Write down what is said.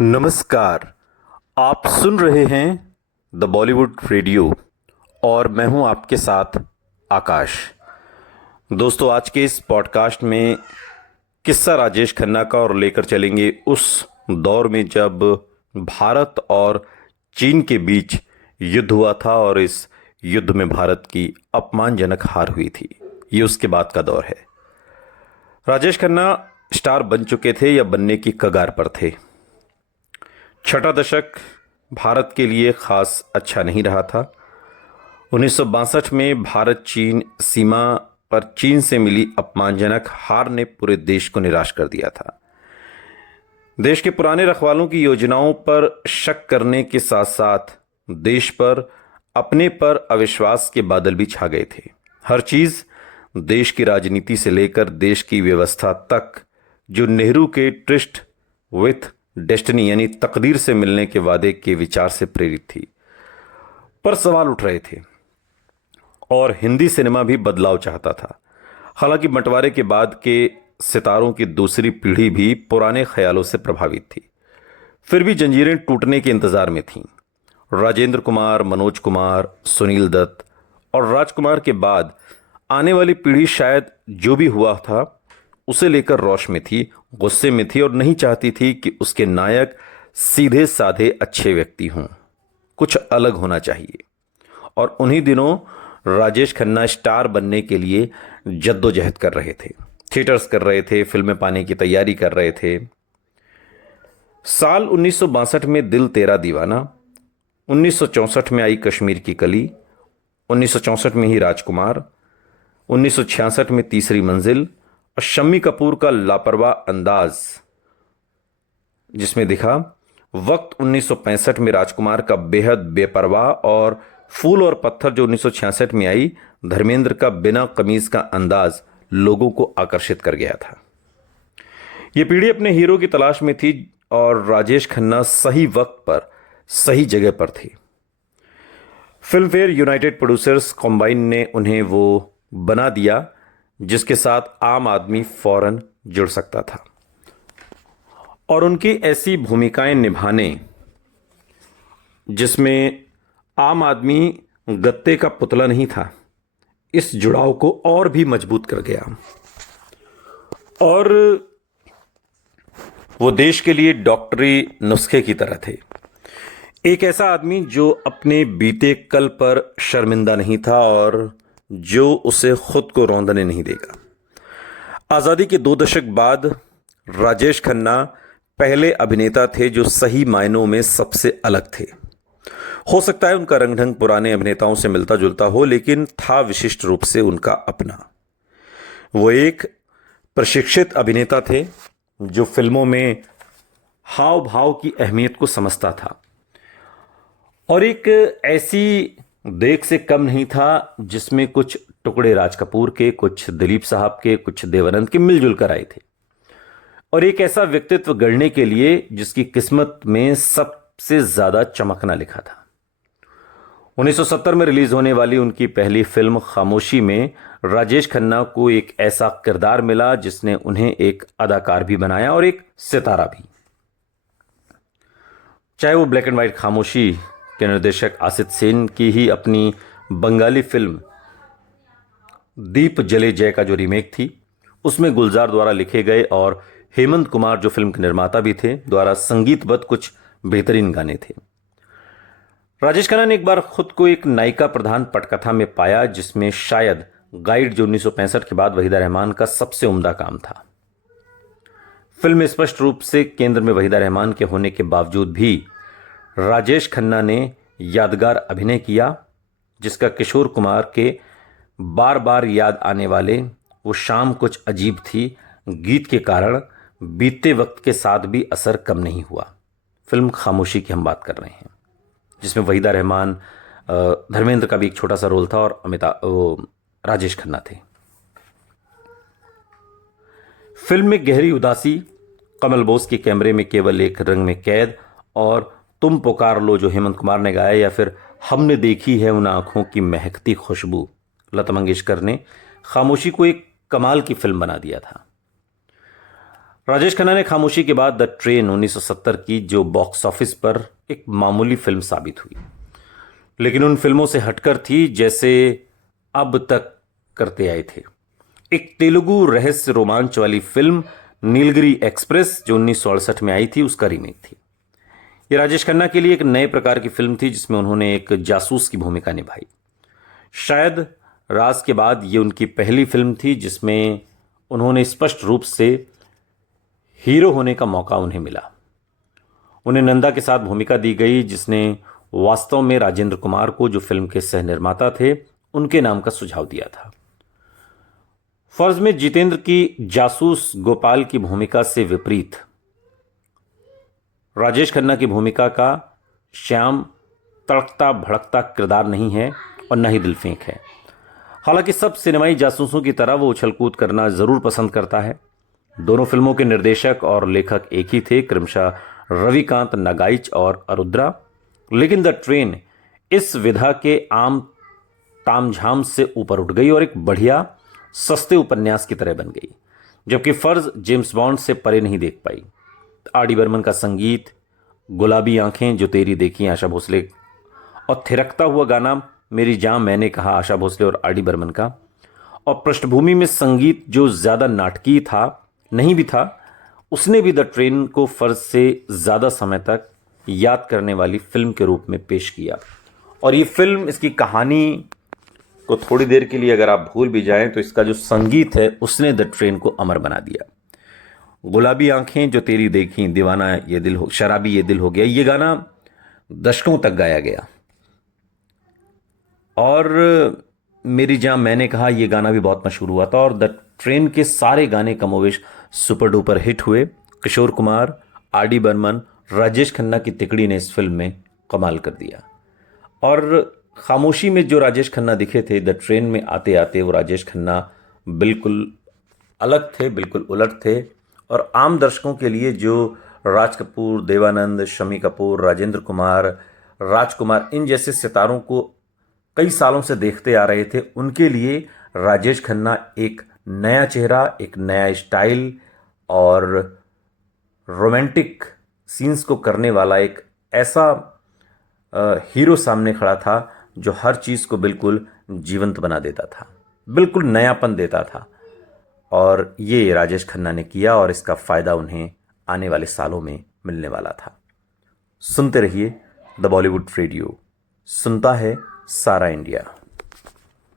नमस्कार। आप सुन रहे हैं द बॉलीवुड रेडियो और मैं हूं आपके साथ आकाश। दोस्तों, आज के इस पॉडकास्ट में किस्सा राजेश खन्ना का और लेकर चलेंगे उस दौर में जब भारत और चीन के बीच युद्ध हुआ था और इस युद्ध में भारत की अपमानजनक हार हुई थी। ये उसके बाद का दौर है। राजेश खन्ना स्टार बन चुके थे या बनने की कगार पर थे। छठा दशक भारत के लिए खास अच्छा नहीं रहा था। 1962 में भारत चीन सीमा पर चीन से मिली अपमानजनक हार ने पूरे देश को निराश कर दिया था। देश के पुराने रखवालों की योजनाओं पर शक करने के साथ साथ देश पर अपने पर अविश्वास के बादल भी छा गए थे। हर चीज, देश की राजनीति से लेकर देश की व्यवस्था तक, जो नेहरू के ट्रिस्ट विथ डेस्टिनी यानी तकदीर से मिलने के वादे के विचार से प्रेरित थी, पर सवाल उठ रहे थे। और हिंदी सिनेमा भी बदलाव चाहता था। हालांकि बंटवारे के बाद के सितारों की दूसरी पीढ़ी भी पुराने ख्यालों से प्रभावित थी, फिर भी जंजीरें टूटने के इंतजार में थीं। राजेंद्र कुमार, मनोज कुमार, सुनील दत्त और राजकुमार के बाद आने वाली पीढ़ी शायद जो भी हुआ था उसे लेकर रोष में थी, गुस्से में थी और नहीं चाहती थी कि उसके नायक सीधे साधे अच्छे व्यक्ति हों। कुछ अलग होना चाहिए। और उन्हीं दिनों राजेश खन्ना स्टार बनने के लिए जद्दोजहद कर रहे थे, थिएटर्स कर रहे थे, फिल्में पाने की तैयारी कर रहे थे। साल 1962 में दिल तेरा दीवाना, 1964 में आई कश्मीर की कली, 1964 में ही राजकुमार, 1966 में तीसरी मंजिल और शम्मी कपूर का लापरवाह अंदाज जिसमें दिखा। वक्त 1965 में राजकुमार का बेहद बेपरवाह और फूल और पत्थर जो 1966 में आई, धर्मेंद्र का बिना कमीज का अंदाज लोगों को आकर्षित कर गया था। यह पीढ़ी अपने हीरो की तलाश में थी और राजेश खन्ना सही वक्त पर सही जगह पर थे। Film fair United producers combine ने उन्हें वो बना दिया जिसके साथ आम आदमी फौरन जुड़ सकता था। और उनकी ऐसी भूमिकाएं निभाने जिसमें आम आदमी गत्ते का पुतला नहीं था, इस जुड़ाव को और भी मजबूत कर गया। और वो देश के लिए डॉक्टरी नुस्खे की तरह थे। एक ऐसा आदमी जो अपने बीते कल पर शर्मिंदा नहीं था और जो उसे खुद को रौंदने नहीं देगा। आजादी के 2 दशक बाद राजेश खन्ना पहले अभिनेता थे जो सही मायनों में सबसे अलग थे। हो सकता है उनका रंग ढंग पुराने अभिनेताओं से मिलता जुलता हो, लेकिन था विशिष्ट रूप से उनका अपना। वो एक प्रशिक्षित अभिनेता थे जो फिल्मों में हाव भाव की अहमियत को समझता था और एक ऐसी देख से कम नहीं था जिसमें कुछ टुकड़े राज कपूर के, कुछ दिलीप साहब के, कुछ देवानंद के मिलजुल कर आए थे। और एक ऐसा व्यक्तित्व गढ़ने के लिए जिसकी किस्मत में सबसे ज्यादा चमकना लिखा था। 1970 में रिलीज होने वाली उनकी पहली फिल्म खामोशी में राजेश खन्ना को एक ऐसा किरदार मिला जिसने उन्हें एक अदाकार भी बनाया और एक सितारा भी। चाहे वो ब्लैक एंड व्हाइट खामोशी के निर्देशक आसित सेन की ही अपनी बंगाली फिल्म दीप जले जय का जो रीमेक थी, उसमें गुलजार द्वारा लिखे गए और हेमंत कुमार जो फिल्म के निर्माता भी थे द्वारा संगीतबद्ध कुछ बेहतरीन गाने थे। राजेश खन्ना ने एक बार खुद को एक नायिका प्रधान पटकथा में पाया जिसमें शायद गाइड जो 1965 के बाद वहीदा रहमान का सबसे उम्दा काम था। फिल्म में स्पष्ट रूप से केंद्र में वहीदा रहमान के होने के बावजूद भी राजेश खन्ना ने यादगार अभिनय किया, जिसका किशोर कुमार के बार बार याद आने वाले वो शाम कुछ अजीब थी गीत के कारण बीते वक्त के साथ भी असर कम नहीं हुआ। फिल्म खामोशी की हम बात कर रहे हैं जिसमें वहीदा रहमान, धर्मेंद्र का भी एक छोटा सा रोल था और राजेश खन्ना थे। फिल्म में गहरी उदासी, कमल बोस के कैमरे में केवल एक रंग में कैद और तुम पुकार लो जो हेमंत कुमार ने गाया, या फिर हमने देखी है उन आंखों की महकती खुशबू, लता मंगेशकर ने खामोशी को एक कमाल की फिल्म बना दिया था। राजेश खन्ना ने खामोशी के बाद द ट्रेन 1970 की जो बॉक्स ऑफिस पर एक मामूली फिल्म साबित हुई, लेकिन उन फिल्मों से हटकर थी जैसे अब तक करते आए थे। एक तेलुगु रहस्य रोमांच वाली फिल्म नीलगिरी एक्सप्रेस जो 1968 में आई थी, उसका रीमेक थी। यह राजेश खन्ना के लिए एक नए प्रकार की फिल्म थी जिसमें उन्होंने एक जासूस की भूमिका निभाई। शायद राज के बाद यह उनकी पहली फिल्म थी जिसमें उन्होंने स्पष्ट रूप से हीरो होने का मौका उन्हें मिला। उन्हें नंदा के साथ भूमिका दी गई जिसने वास्तव में राजेंद्र कुमार को, जो फिल्म के सह निर्माता थे, उनके नाम का सुझाव दिया था। फर्ज में जितेंद्र की जासूस गोपाल की भूमिका से विपरीत राजेश खन्ना की भूमिका का श्याम तड़कता भड़कता किरदार नहीं है और न ही दिलफेंक है। हालांकि सब सिनेमाई जासूसों की तरह वो उछलकूद करना जरूर पसंद करता है। दोनों फिल्मों के निर्देशक और लेखक एक ही थे, क्रमशः रविकांत नागाइच और अरुद्रा। लेकिन द ट्रेन इस विधा के आम तामझाम से ऊपर उठ गई और एक बढ़िया सस्ते उपन्यास की तरह बन गई, जबकि फर्ज जेम्स बॉन्ड से परे नहीं देख पाई। आर.डी. बर्मन का संगीत, गुलाबी आंखें जो तेरी देखी आशा भोसले, और थिरकता हुआ गाना मेरी जान मैंने कहा आशा भोसले और आर.डी. बर्मन का, और पृष्ठभूमि में संगीत जो ज्यादा नाटकीय था नहीं भी था, उसने भी द ट्रेन को फर्ज से ज्यादा समय तक याद करने वाली फिल्म के रूप में पेश किया। और ये फिल्म, इसकी कहानी को थोड़ी देर के लिए अगर आप भूल भी जाएं तो इसका जो संगीत है उसने द ट्रेन को अमर बना दिया। गुलाबी आंखें जो तेरी देखी, दीवाना ये दिल हो, शराबी ये दिल हो गया, ये गाना दशकों तक गाया गया। और मेरी जान मैंने कहा ये गाना भी बहुत मशहूर हुआ था। और द ट्रेन के सारे गाने कमोवेश सुपर डुपर हिट हुए। किशोर कुमार, आर.डी. बर्मन, राजेश खन्ना की तिकड़ी ने इस फिल्म में कमाल कर दिया। और खामोशी में जो राजेश खन्ना दिखे थे, द ट्रेन में आते आते वो राजेश खन्ना बिल्कुल अलग थे, बिल्कुल उलट थे। और आम दर्शकों के लिए जो राज कपूर, देवानंद, शम्मी कपूर, राजेंद्र कुमार, राजकुमार, इन जैसे सितारों को कई सालों से देखते आ रहे थे, उनके लिए राजेश खन्ना एक नया चेहरा, एक नया स्टाइल और रोमांटिक सीन्स को करने वाला एक ऐसा हीरो सामने खड़ा था जो हर चीज़ को बिल्कुल जीवंत बना देता था, बिल्कुल नयापन देता था। और ये राजेश खन्ना ने किया और इसका फ़ायदा उन्हें आने वाले सालों में मिलने वाला था। सुनते रहिए द बॉलीवुड रेडियो, सुनता है सारा इंडिया।